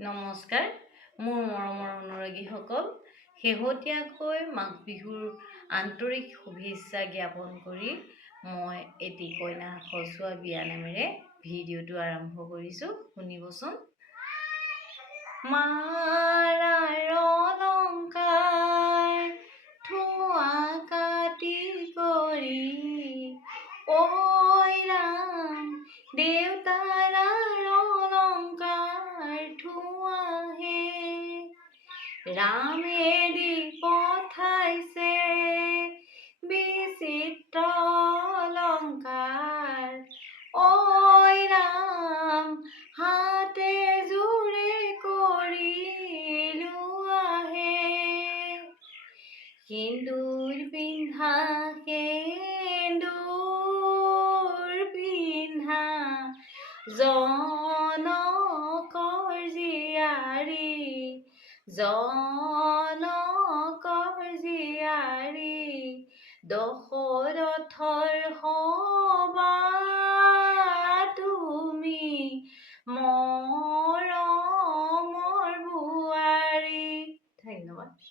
নমস্কাৰ মোৰ মৰমৰ অনুৰাগীসকল শেহতীয়াকৈ মাঘ বিহুৰ আন্তৰিক শুভেচ্ছা জ্ঞাপন কৰি মই এটি কইনা সজোৱা বিয়া নামেৰে ভিডিঅ'টো আৰম্ভ কৰিছোঁ শুনিবচোন মাৰাৰ অলংকাৰ থোৱা কাটি কৰি ঐ ৰাম দেউতাৰ ৰামে দি পঠাইছে বিচিত্ৰ অলংকাৰ ঐ ৰাম হাতে জোৰে কৰিলো আহে সেন্দুৰ পিন্ধা জনকৰ জীয়াৰী দশৰথৰ সবা তুমি মৰমৰ বোৱাৰী। ধন্যবাদ।